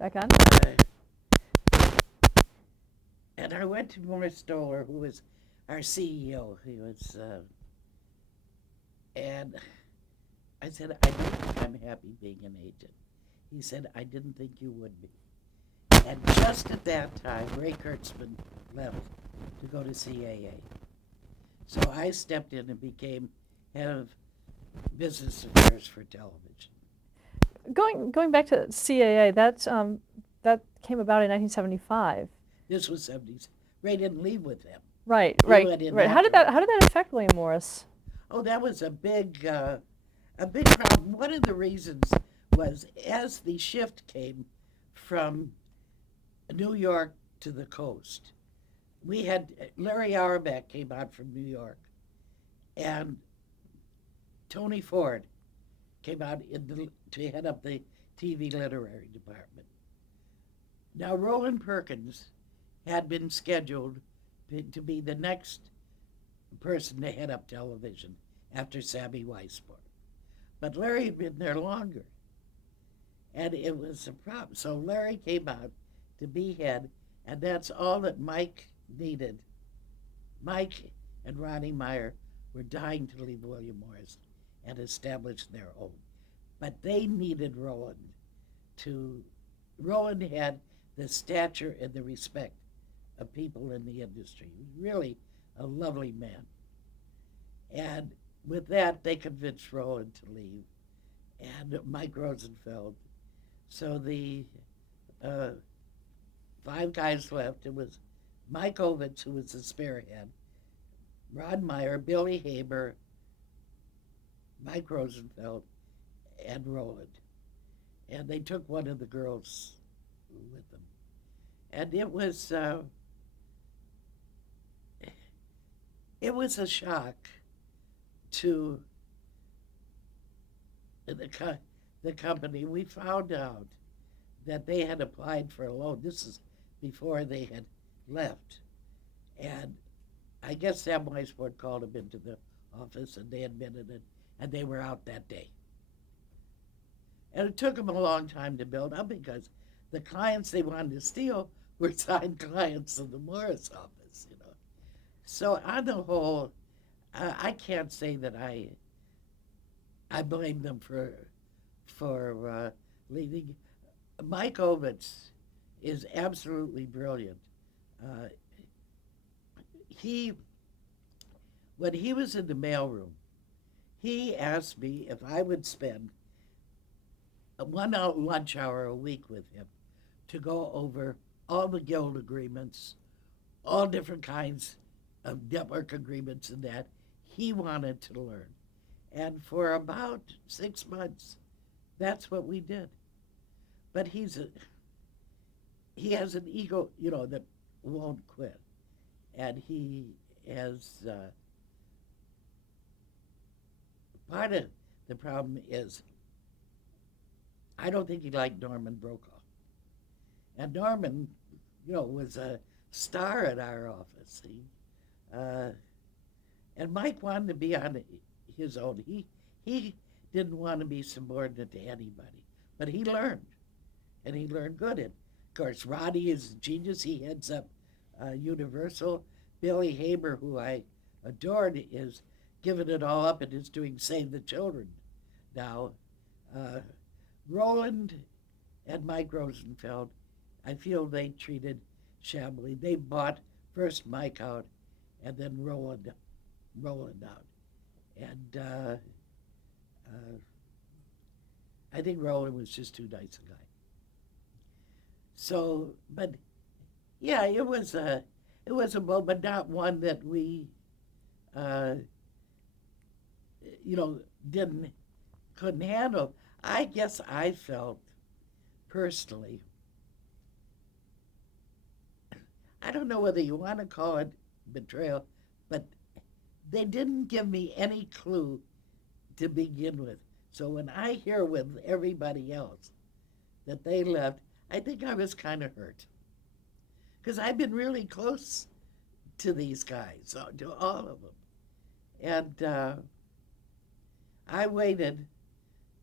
back on. And I went to Morris Stoller, who was our CEO. He was, and I said, I don't think I'm happy being an agent. He said, I didn't think you would be. And just at that time, Ray Kurtzman left to go to CAA. So I stepped in and became head of business affairs for television. Going back to CAA, that came about in 1975. This was 70s. Ray didn't leave with them. Right, He right, went in right. How did that affect William Morris? Oh, that was a big problem. One of the reasons was as the shift came from New York to the coast, we had Larry Auerbach came out from New York, and Tony Ford came out to head up the TV literary department. Now, Roland Perkins had been scheduled to be the next person to head up television after Sammy Weisbord. But Larry had been there longer, and it was a problem. So Larry came out to be head, and that's all that Mike needed. Mike and Ronnie Meyer were dying to leave William Morris and establish their own. But they needed Roland to. Roland had the stature and the respect of people in the industry. He was really a lovely man. And with that, they convinced Roland to leave, and Mike Rosenfeld. So the 5 guys left. It was Mike Ovitz, who was the spearhead, Ron Meyer, Billy Haber, Mike Rosenfeld, and Roland. And they took one of the girls with them. And it was a shock to the company. We found out that they had applied for a loan. This is before they had left. And I guess Sam Weisbord called them into the office, and they admitted it, and they were out that day. And it took them a long time to build up because the clients they wanted to steal were signed clients of the Morris office, you know. So on the whole, I can't say that I blame them for leaving. Mike Ovitz is absolutely brilliant. Uh, he, when he was in the mailroom, he asked me if I would spend one lunch hour a week with him to go over all the guild agreements, all different kinds of network agreements and that. He wanted to learn. And for about 6 months, that's what we did. But he has an ego, you know, that won't quit. And he has, part of the problem is, I don't think he liked Norman Brokaw. And Norman, you know, was a star at our office. And Mike wanted to be on his own. He didn't want to be subordinate to anybody, but he learned, and he learned good. And of course, Roddy is a genius. He heads up Universal. Billy Haber, who I adored, is giving it all up and is doing Save the Children now. Roland and Mike Rosenfeld, I feel they treated shabbily. They bought first Mike out and then Roland out. And I think Roland was just too nice a guy. So, but yeah, it was a moment, not one that we, you know, couldn't handle. I guess I felt personally, I don't know whether you want to call it betrayal, but they didn't give me any clue to begin with. So when I hear with everybody else that they left, I think I was kind of hurt. Because I've been really close to these guys, to all of them. And I waited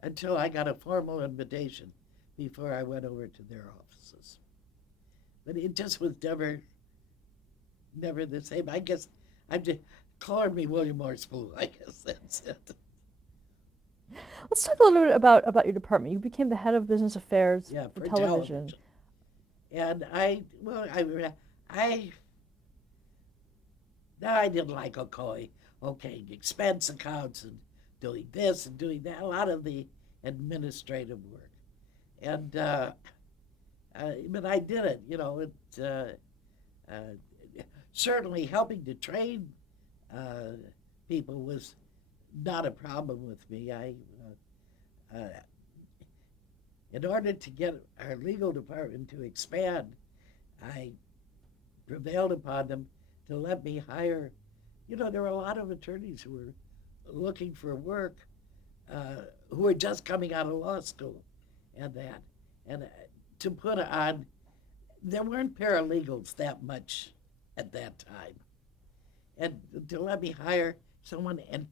until I got a formal invitation before I went over to their offices. But it just was never the same. I guess I'm just calling me William Morris Blue. I guess that's it. Let's talk a little bit about your department. You became the head of business affairs Yeah, for for television. television. And I now I didn't like okay, expense accounts and doing this and doing that, a lot of the administrative work. And but I did it. Certainly helping to train uh, people was not a problem with me. In order to get our legal department to expand, I prevailed upon them to let me hire. There were a lot of attorneys who were looking for work, who were just coming out of law school, and that, and to put on. There weren't paralegals that much at that time, and to let me hire someone and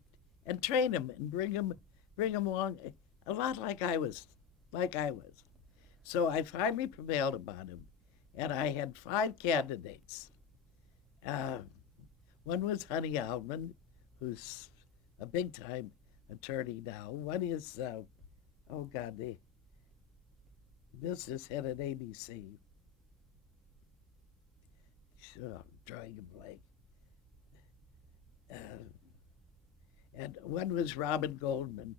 train them and bring them along, a lot like I was. So I finally prevailed upon him, and I had 5 candidates. Uh, One was Honey Almond, who's a big time attorney now. One is, oh God, the business head at ABC. Oh, I'm drawing a blank. Uh, and one was Robin Goldman,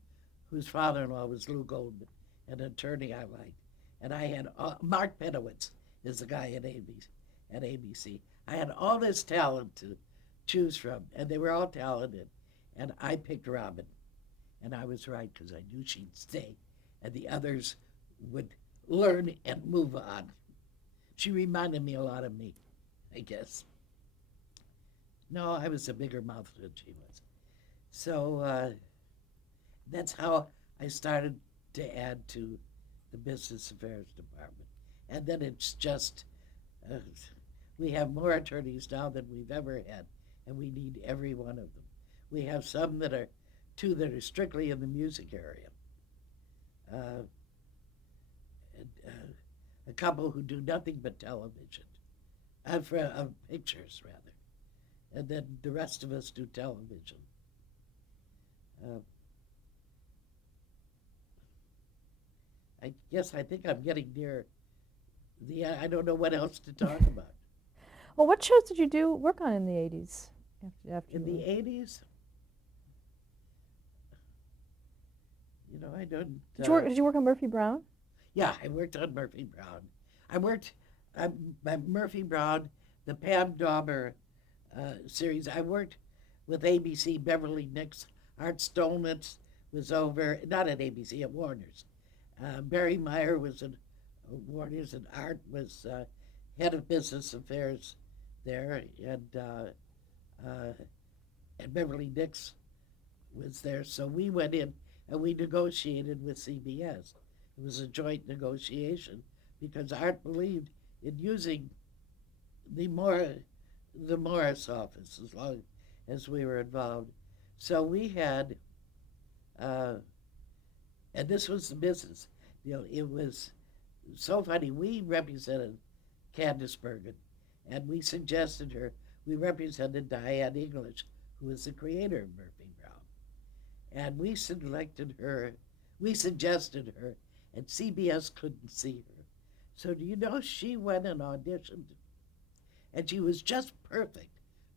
whose father-in-law was Lou Goldman, an attorney I liked. And I had Mark Penowitz is the guy at ABC. I had all this talent to choose from, and they were all talented. And I picked Robin, and I was right because I knew she'd stay, and the others would learn and move on. She reminded me a lot of me, I guess. No, I was a bigger mouth than she was. So that's how I started to add to the business affairs department. And then it's just, uh, we have more attorneys now than we've ever had, and we need every one of them. We have two that are strictly in the music area, uh, and, a couple who do nothing but television, pictures rather, and then the rest of us do television. Uh, I think I'm getting near I don't know what else to talk about. Well, what shows did you work on in the 80s after In you the 80s, I don't. Did you work on Murphy Brown? Yeah, I worked on Murphy Brown. I worked on Murphy Brown, the Pam Dauber series. I worked with ABC, Beverly Nix, Art Stolnitz was over, not at ABC, at Warner's. Barry Meyer was at Warner's, and Art was head of business affairs there, uh, and Beverly Nix was there. So we went in and we negotiated with CBS. It was a joint negotiation because Art believed in using the Morris office as long as we were involved. So we had, and this was the business. It was so funny. We represented Candice Bergen, and we suggested her. We represented Diane English, who was the creator of Murphy Brown, and we suggested her, and CBS couldn't see her. So do you know she went and auditioned, and she was just perfect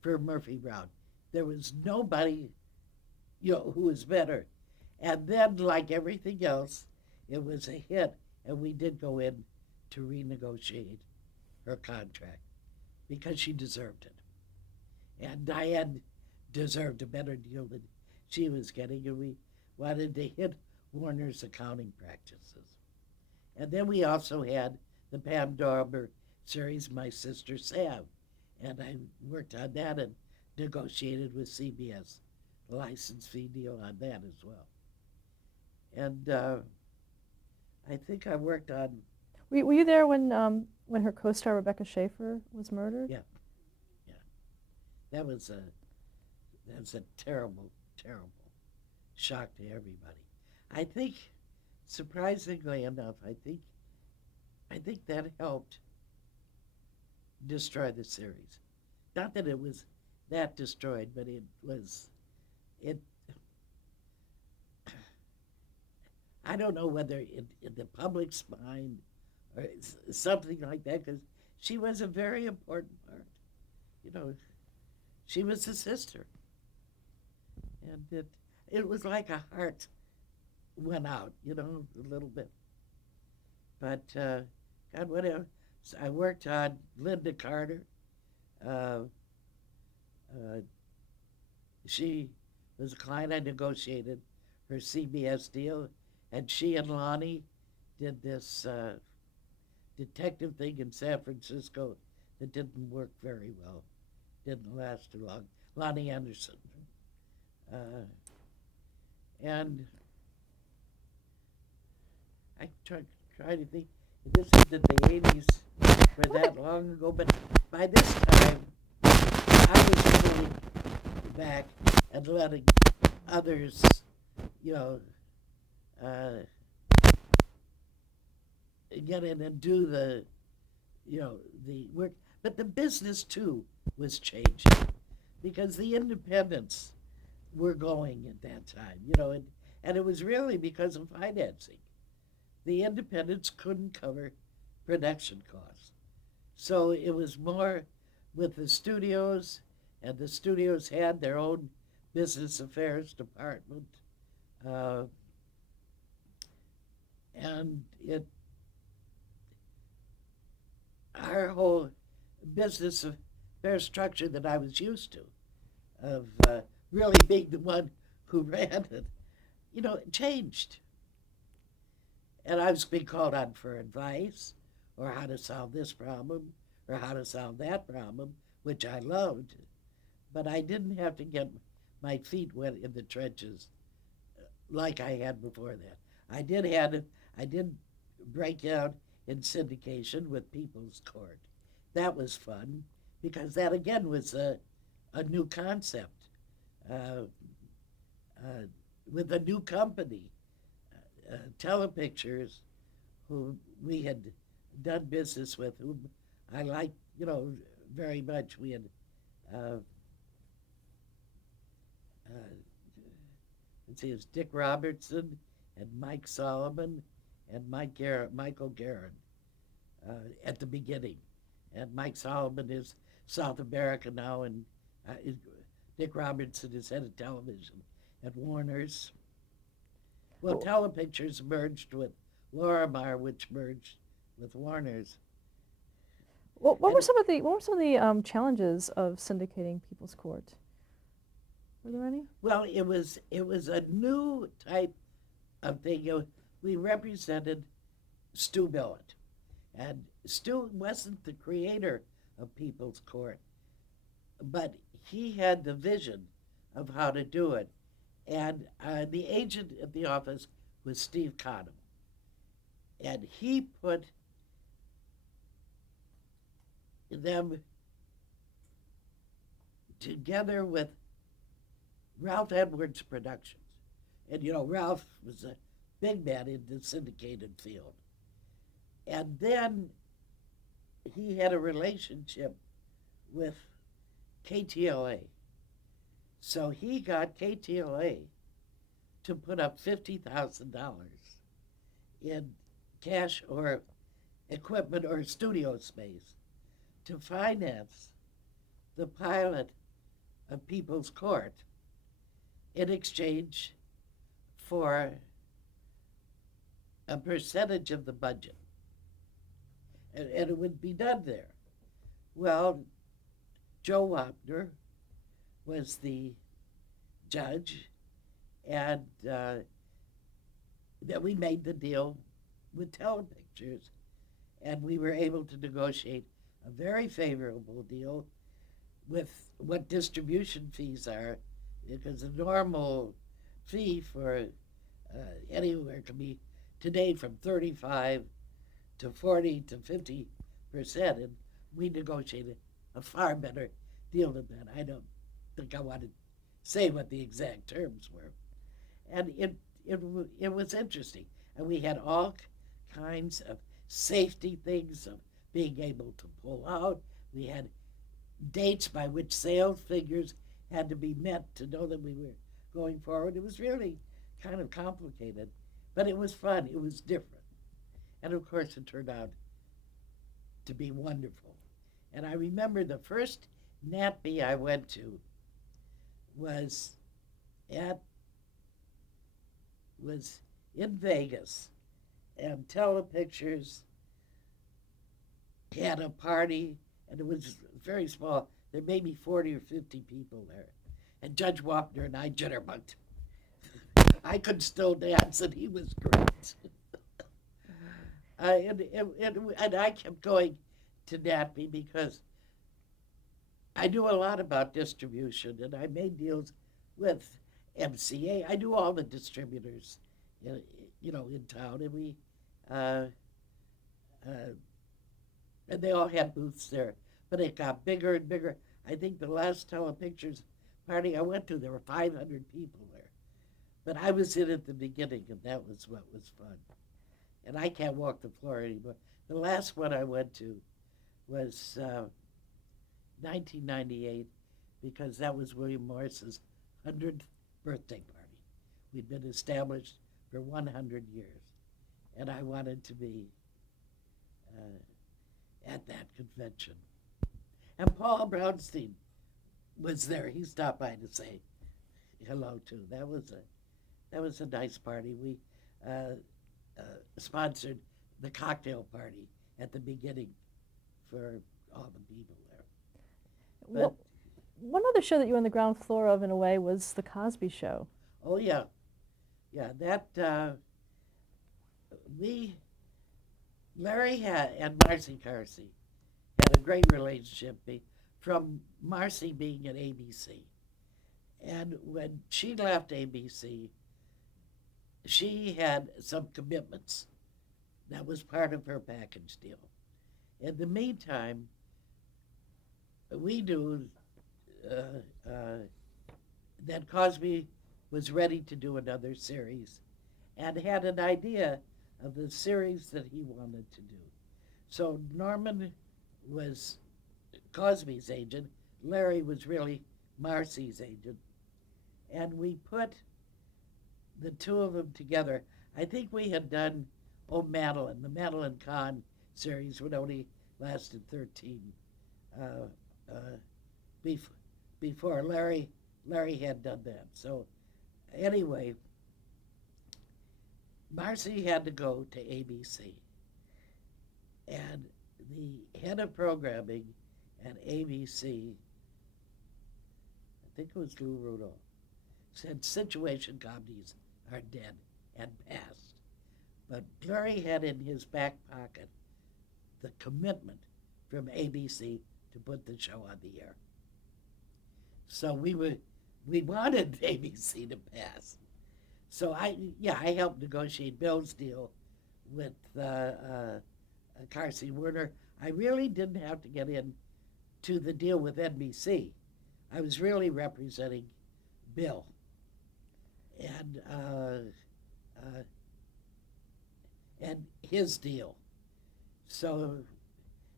for Murphy Brown. There was nobody, who was better. And then, like everything else, it was a hit, and we did go in to renegotiate her contract because she deserved it. And Diane deserved a better deal than she was getting, and we wanted to hit Warner's accounting practices. And then we also had the Pam Dauber series, My Sister Sam, and I worked on that and negotiated with CBS a license fee deal on that as well. And I think I worked on. Were you there when her co-star Rebecca Schaefer was murdered? Yeah, yeah. That was a terrible, terrible shock to everybody. I think, surprisingly enough, I think I think that helped destroy the series. Not that it was that destroyed, but it, I don't know whether in the public's mind or something like that, because she was a very important part. You know, she was a sister. And it was like a heart went out, a little bit. But God, what else? I worked on Linda Carter. Uh, uh, she was a client. I negotiated her CBS deal, and she and Lonnie did this detective thing in San Francisco that didn't work very well. Didn't last too long. Lonnie Anderson. Uh, and I try to think. This isn't the 80s or that long ago, but by this time, I was pulling back and letting others, you know, uh, get in and do the work. But the business, too, was changing because the independents were going at that time, and it was really because of financing. The independents couldn't cover production costs. So it was more with the studios, and the studios had their own business affairs department. Uh, and our whole business affair structure that I was used to, of really being the one who ran it, it changed. And I was being called on for advice, or how to solve this problem, or how to solve that problem, which I loved. But I didn't have to get my feet wet in the trenches like I had before that. I did break out in syndication with People's Court. That was fun because that again was a new concept uh, uh, with a new company, Telepictures, who we had done business with, whom I liked, very much. We had, uh, uh, let's see, it was Dick Robertson and Mike Solomon and Michael Guerin at the beginning. And Mike Solomon is South America now, and Dick Robertson is head of television at Warner's. Well, Telepictures merged with Lorimar, which merged with Warner's. What were some of the challenges of syndicating People's Court? Were there any? Well, it was a new type of thing. We represented Stu Billett, and Stu wasn't the creator of People's Court, but he had the vision of how to do it. And the agent at the office was Steve Cottam. And he put them together with Ralph Edwards Productions. And, Ralph was a big man in the syndicated field. And then he had a relationship with KTLA. So he got KTLA to put up $50,000 in cash or equipment or studio space to finance the pilot of People's Court in exchange for a percentage of the budget. And it would be done there. Well, Joe Wapner was the judge, and then we made the deal with Telepictures, and we were able to negotiate a very favorable deal with what distribution fees are, because the normal fee for anywhere can be today from 35 to 40 to 50%, and we negotiated a far better deal than that. I don't think I want to say what the exact terms were. And it was interesting. And we had all kinds of safety things of being able to pull out. We had dates by which sales figures had to be met to know that we were going forward. It was really kind of complicated, but it was fun. It was different. And of course, it turned out to be wonderful. And I remember the first NATB I went to was at was in Vegas, and Telepictures had a party, and it was very small. There may be 40 or 50 people there, and Judge Wapner and I jitterbugged. I could still dance, and he was great. And I kept going to NATB because I knew a lot about distribution, and I made deals with MCA. I knew all the distributors, in town, and we, uh, uh, and they all had booths there. But it got bigger and bigger. I think the last Telepictures party I went to, there were 500 people there. But I was in at the beginning, and that was what was fun. And I can't walk the floor anymore. The last one I went to was 1998, because that was William Morris's 100th birthday party. We'd been established for 100 years, and I wanted to be at that convention. And Paul Brownstein was there. He stopped by to say hello too. That was a nice party. We sponsored the cocktail party at the beginning for all the people there. Well, one other show that you were on the ground floor of, in a way, was The Cosby Show. Oh yeah, that Larry and Marcy Carsey had a great relationship from Marcy being at ABC. And when she left ABC, she had some commitments. That was part of her package deal. In the meantime, we knew that Cosby was ready to do another series and had an idea of the series that he wanted to do. So Norman was Cosby's agent. Larry was really Marcy's agent. And we put the two of them together. I think we had done Madeline. The Madeline Kahn series would only lasted 13 before Larry had done that. So anyway, Marcy had to go to ABC, and the head of programming at ABC, I think it was Lou Rudolph, said situation comedies are dead and past. But Larry had in his back pocket the commitment from ABC to put the show on the air. So we wanted ABC to pass. So I helped negotiate Bill's deal with Carsey Werner. I really didn't have to get in to the deal with NBC. I was really representing Bill. And his deal. So,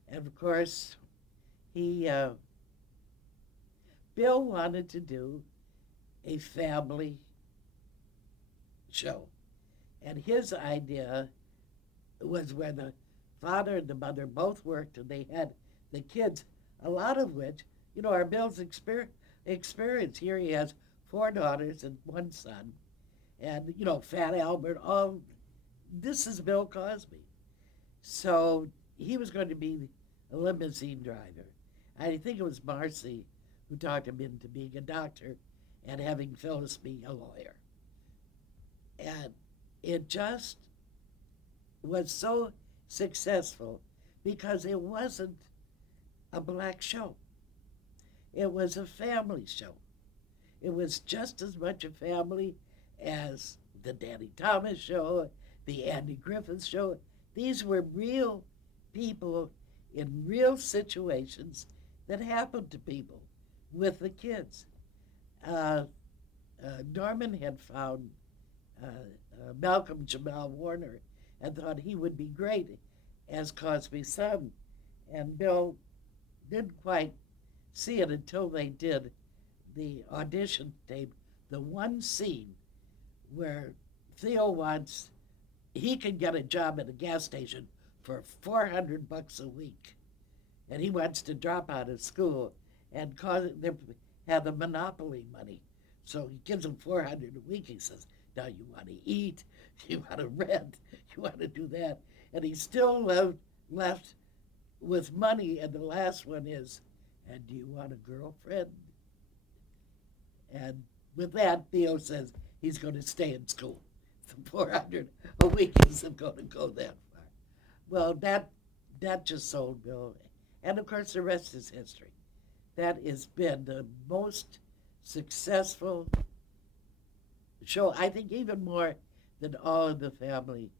and of course, Bill wanted to do a family show. And his idea was where the father and the mother both worked, and they had the kids, a lot of which, are Bill's experience. Here he has 4 daughters and 1 son. And, Fat Albert, this is Bill Cosby. So he was going to be a limousine driver. I think it was Marcy who talked him into being a doctor and having Phyllis be a lawyer. And it just was so successful because it wasn't a black show. It was a family show. It was just as much a family as the Danny Thomas show, the Andy Griffith show. These were real people in real situations that happened to people with the kids. Norman had found Malcolm Jamal Warner and thought he would be great as Cosby's son. And Bill didn't quite see it until they did the audition tape, the one scene where Theo wants, he can get a job at a gas station for $400 a week. And he wants to drop out of school and they have the monopoly money. So he gives him $400 a week. He says, now you want to eat, you want to rent, you want to do that. And he's still left with money. And the last one is, and do you want a girlfriend? And with that, Theo says he's going to stay in school. The 400 a week isn't going to go that far. Well, that just sold Bill. And of course, the rest is history. That has been the most successful show, I think even more than All in the Family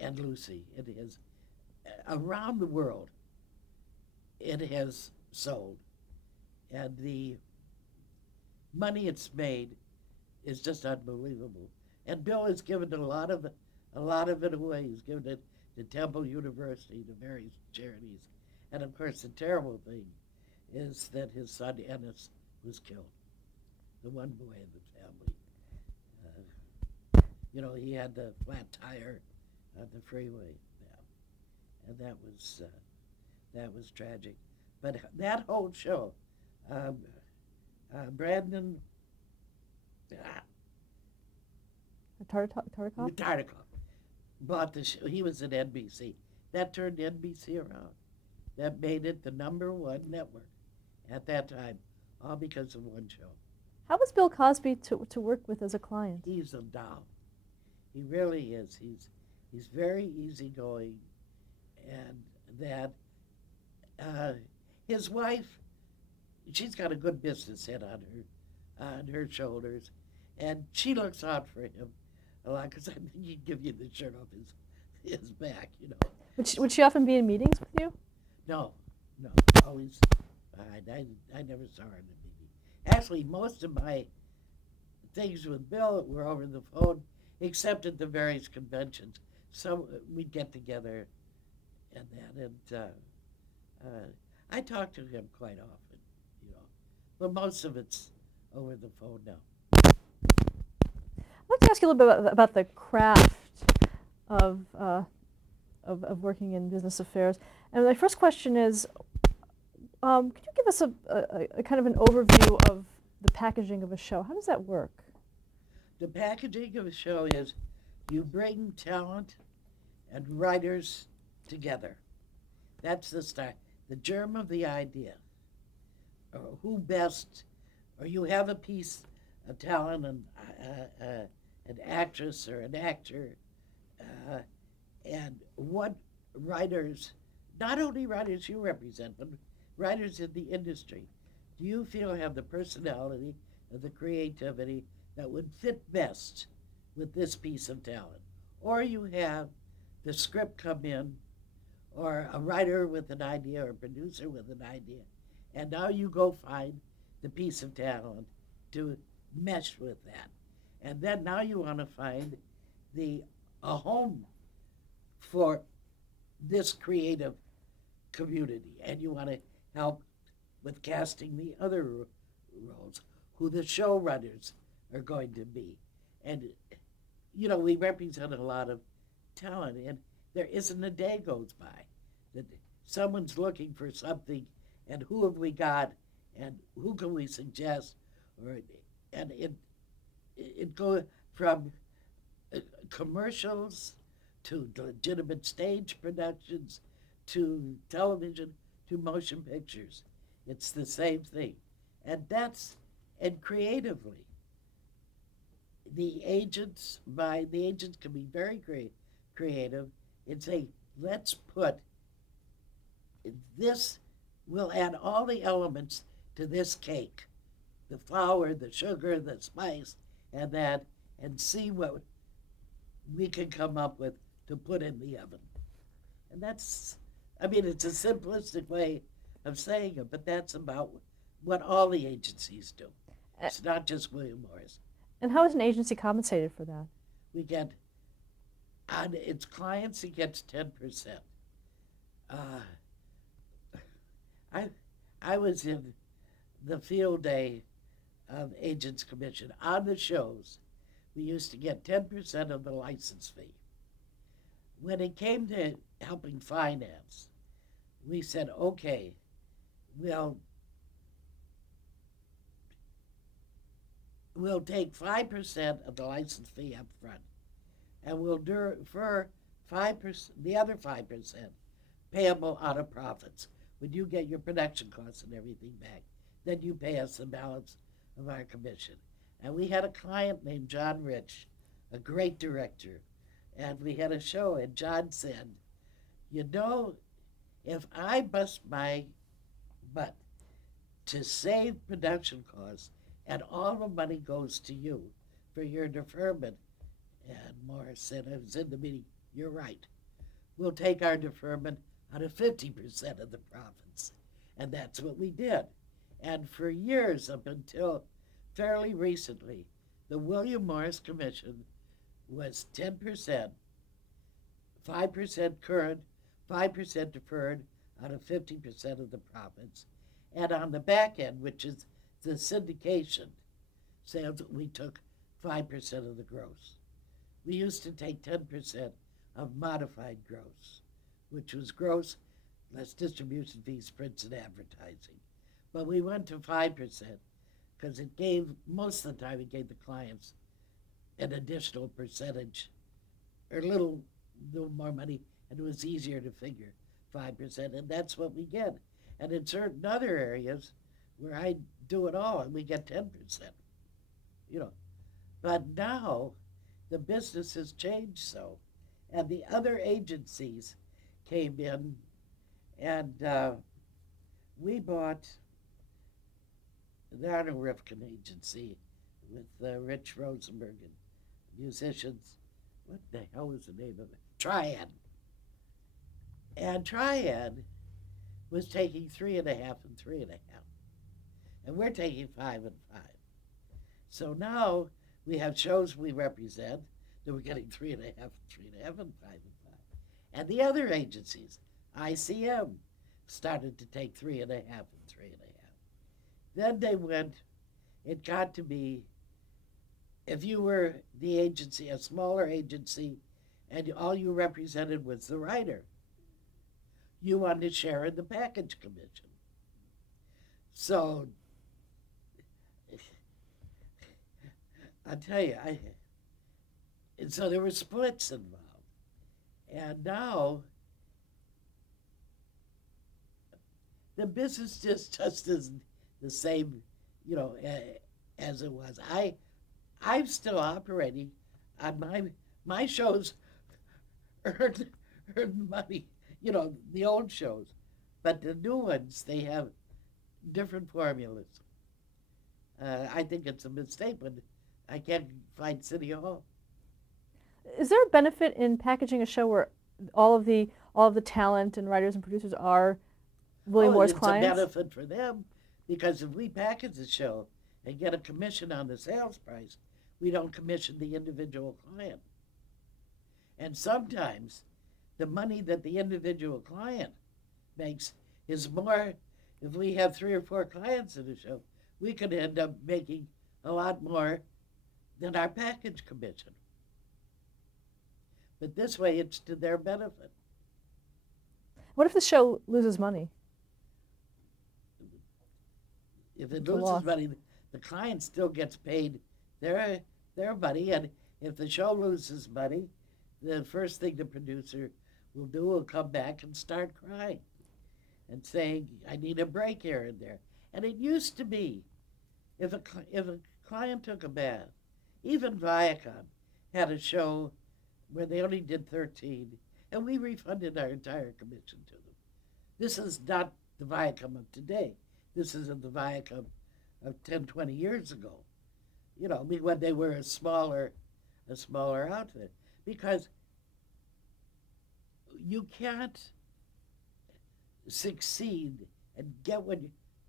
and Lucy. It is around the world. It has sold. And the money it's made is just unbelievable. And Bill has given a lot of it away. He's given it to Temple University, to various charities. And of course, the terrible thing is that his son Ennis was killed, the one boy in the family. He had the flat tire on the freeway, and that was tragic. But that whole show, Brandon Tartikoff? bought the show. He was at NBC. That turned NBC around. That made it the #1 network at that time, all because of one show. How was Bill Cosby to work with as a client? He's a doll. He really is. He's very easygoing, and that his wife, she's got a good business head on her shoulders, and she looks out for him a lot because I think he'd give you the shirt off his back, Would she often be in meetings with you? No, always. I never saw her in a meeting. Actually, most of my things with Bill were over the phone, except at the various conventions. So we'd get together and I talk to him quite often, but most of it's over the phone now. I'd like to ask you a little bit about the craft of working in business affairs. And my first question is, could you give us a kind of an overview of the packaging of a show? How does that work? The packaging of a show is you bring talent and writers together. That's the start, the germ of the idea. Who best, or you have a piece of talent and an actress or an actor, and what writers, not only writers you represent, but writers in the industry, do you feel have the personality or the creativity that would fit best with this piece of talent? Or you have the script come in, or a writer with an idea, or a producer with an idea, and now you go find the piece of talent to mesh with that. And then now you want to find a home for this creative community, and you want to help with casting the other roles, who the showrunners are going to be. And, we represent a lot of talent, and there isn't a day goes by that someone's looking for something, and who have we got, and who can we suggest, and it goes from commercials to legitimate stage productions to television to motion pictures. It's the same thing. And creatively, the agents can be very creative and say, let's put this, we'll add all the elements to this cake, the flour, the sugar, the spice, and see what we can come up with to put in the oven. And it's a simplistic way of saying it, but that's about what all the agencies do. It's not just William Morris. And how is an agency compensated for that? We get, on its clients, it gets 10%. Uh, I I was in the field day of Agents Commission on the shows. We used to get 10% of the license fee. When it came to helping finance, we said, okay, we'll we'll take 5% of the license fee up front, and we'll defer 5%, the other 5% payable out of profits. When you get your production costs and everything back, then you pay us the balance of our commission. And we had a client named John Rich, a great director, and we had a show, and John said, you know, if I bust my butt to save production costs and all the money goes to you for your deferment, and Morris said, I was in the meeting, you're right. We'll take our deferment out of 50% of the profits. And that's what we did. And for years, up until fairly recently, the William Morris Commission was 10%, 5% current, 5% deferred out of 50% of the profits. And on the back end, which is the syndication sales, we took 5% of the gross. We used to take 10% of modified gross, which was gross less distribution fees, prints, and advertising. But we went to 5% because it gave, most of the time, it gave the clients an additional percentage or a little more money, and it was easier to figure 5%, and that's what we get. And in certain other areas where I do it all, and we get 10%, you know. But now the business has changed so, and the other agencies came in, and we bought the Arnold Rifkin agency with Rich Rosenberg and musicians. What the hell was the name of it? Triad. And Triad was taking 3.5 and 3.5, and we're taking 5 and 5. So now we have shows we represent that we're getting 3.5 and 3.5 and 5 and 5. And the other agencies, ICM, started to take 3.5 and 3.5. Then they went, it got to be, if you were the agency, a smaller agency, and all you represented was the writer, you wanted to share in the package commission. So, I'll tell you, and so there were splits involved. And now, the business just isn't the same, you know, as it was. I'm still operating on my shows earn money, you know, the old shows, but the new ones, they have different formulas. I think it's a mistake, but I can't find City Hall. Is there a benefit in packaging a show where all of the talent and writers and producers are William Morris clients? It's a benefit for them, because if we package the show and get a commission on the sales price, we don't commission the individual client. And sometimes the money that the individual client makes is more. If we have 3 or 4 clients in a show, we could end up making a lot more than our package commission. But this way, it's to their benefit. What if the show loses money? If it loses money, the client still gets paid their money, and if the show loses money, the first thing the producer will come back and start crying and saying, I need a break here and there. And it used to be, if a client took a bath, even Viacom had a show where they only did 13, and we refunded our entire commission to them. This is not the Viacom of today. This isn't the Viacom of 10, 20 years ago. You know, when they were a smaller outfit. Because you can't succeed and get what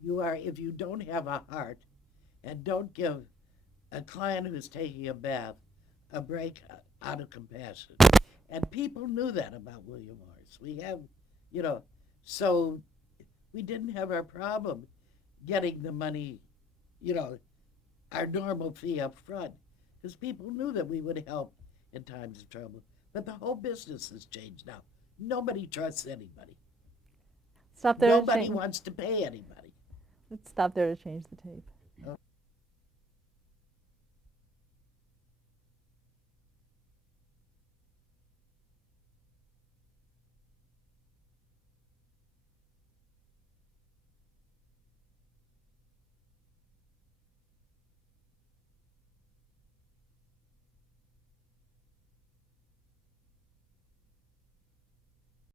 you are if you don't have a heart and don't give a client who's taking a bath a break out of compassion. And people knew that about William Morris. We have you know. So we didn't have our problem getting the money, you know, our normal fee up front, because people knew that we would help in times of trouble. But the whole business has changed now. Nobody trusts anybody. Stop there to Nobody change. wants to pay anybody. Let's stop there to change the tape.